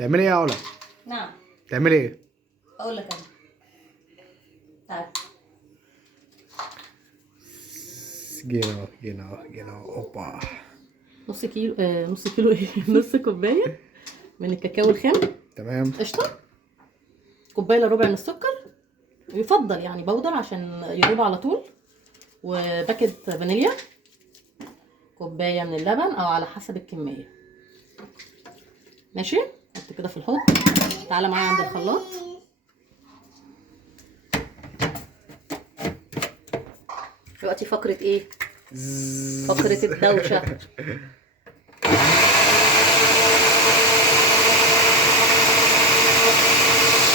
تعملي ايه يا علا؟ نعم. تعملي ايه؟ اقول لك انا. تعال. جينا اوبا. نص كيلو نص كيلو ايه نص كوبايه من الكاكاو الخام. تمام. قشطه. كوبايه الا ربع من السكر، يفضل يعني بودر عشان يدوب على طول، وباكت فانيليا، كوبايه من اللبن او على حسب الكميه. ماشي، حط كده في الحوض. تعالى معايا عند الخلاط. دلوقتي فقره ايه؟ فقره الدوشه.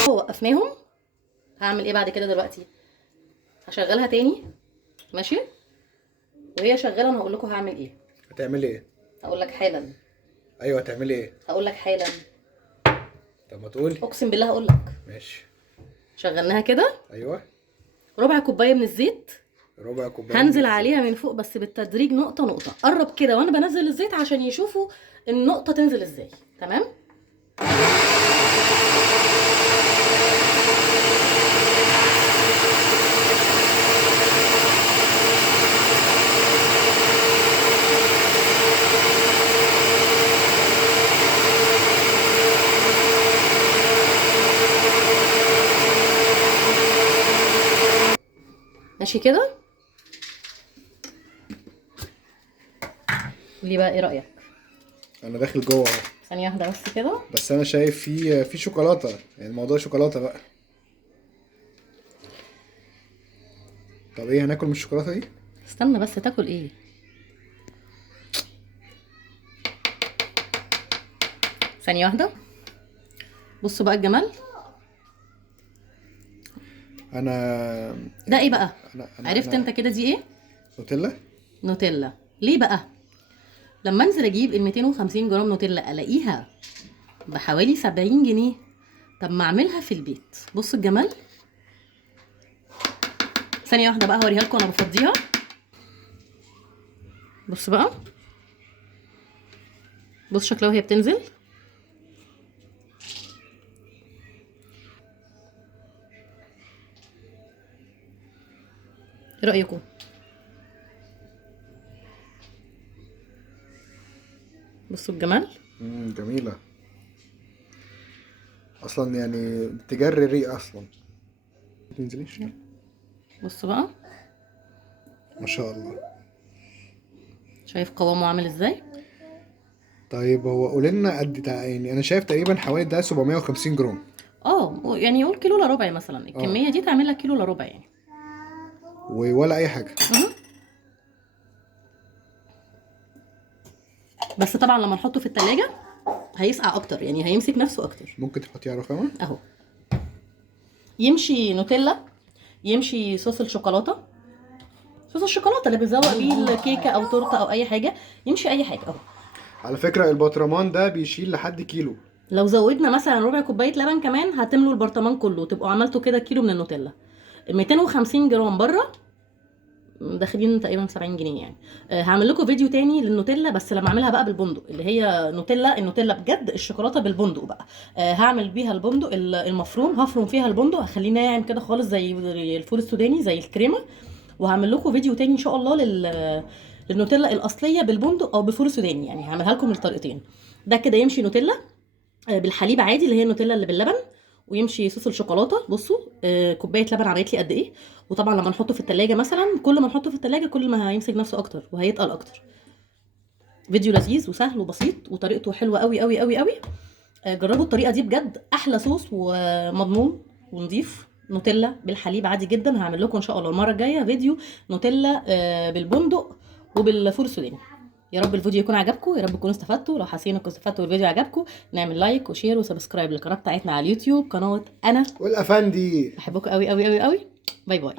وقفناهم. هعمل ايه بعد كده دلوقتي؟ هشغلها تاني. ماشي، وهي شغاله انا هقول لكم هعمل ايه. هتعملي ايه؟ هقول لك حالا. ايوه هتعملي ايه؟ هقول لك حالا. طب ما تقولي. اقسم بالله هقول لك. ماشي. شغلناها كده. ايوه. ربع كوبايه من الزيت. ربع كوبايه هنزل عليها من فوق بس بالتدريج، نقطه نقطه. قرب كده وانا بنزل الزيت عشان يشوفوا النقطه تنزل ازاي. تمام. ماشي كده. قولي بقى ايه رايك؟ انا داخل جوه اهو. ثانيه واحده بس كده. بس انا شايف في شوكولاته، يعني الموضوع شوكولاته بقى. طب ايه، هناكل من الشوكولاته دي؟ استنى بس، تاكل ايه؟ ثانيه واحده. بصوا بقى الجمال. انا ده ايه بقى؟ أنا عرفت انت كده دي ايه؟ نوتيلا. نوتيلا. ليه بقى؟ لما انزل اجيب ال 250 جرام نوتيلا الاقيها بحوالي 70 جنيه. طب ما اعملها في البيت. بصوا الجمال. ثانيه واحده بقى هوريها لكم انا بفضيها. بصوا بقى، بص شكلها وهي بتنزل. ايه رايكم؟ بصوا الجمال. جميله اصلا، يعني تجري الريق اصلا. ما تنزليش. بصوا بقى، ما شاء الله. شايف قوامه عامل ازاي؟ طيب هو قول لنا يعني انا شايف تقريبا حوالي ده 750 جرام. يعني يقول كيلو الا ربع مثلا. الكميه دي تعمل لك كيلو الا ربع يعني. ولا اي حاجه. بس طبعا لما نحطه في التلاجة هيسقع اكتر، يعني هيمسك نفسه اكتر. ممكن تحطيه رخامه اهو. يمشي نوتيلا، يمشي صوص الشوكولاته، صوص الشوكولاته اللي بنزوق بيه الكيكه او تورته او اي حاجه. يمشي اي حاجه اهو. على فكره البطرمان ده بيشيل لحد كيلو. لو زودنا مثلا ربع كوبايه لبن كمان هتملوا البرطمان كله، تبقوا عملتوا كده كيلو من النوتيلا. ال 250 جرام بره داخلين تقريبا 70 جنيه يعني. هعمل لكم فيديو تاني للنوتيلا، بس لما اعملها بقى بالبندق، اللي هي النوتيلا بجد، الشوكولاته بالبندق بقى. هعمل بيها البندق المفروم، هفرم فيها البندق، هخليه ناعم كده خالص زي الفول السوداني، زي الكريمه. وهعمل لكم فيديو تاني ان شاء الله للنوتيلا الاصليه بالبندق او بالفول السوداني، يعني هعملها لكم الطريقتين. ده كده يمشي نوتيلا بالحليب عادي، اللي هي النوتيلا اللي باللبن، ويمشي صوص الشوكولاته. بصوا كوبايه لبن عملت لي قد ايه. وطبعا لما نحطه في التلاجة مثلا، كل ما نحطه في التلاجة كل ما هيمسك نفسه اكتر وهيتقل اكتر. فيديو لذيذ وسهل وبسيط وطريقته حلوه قوي قوي قوي قوي. جربوا الطريقه دي بجد، احلى صوص ومضمون ونضيف. نوتيلا بالحليب عادي جدا. هعمل لكم ان شاء الله المره الجايه فيديو نوتيلا بالبندق وبالفول السوداني. يا رب الفيديو يكون عجبكم، يا رب تكونوا استفدتوا. لو حاسين انكم استفدتوا والفيديو عجبكم، نعمل لايك وشير وسبسكرايب للقناه بتاعتنا على اليوتيوب، قناه انا والافندي. بحبكم قوي قوي قوي قوي. باي باي.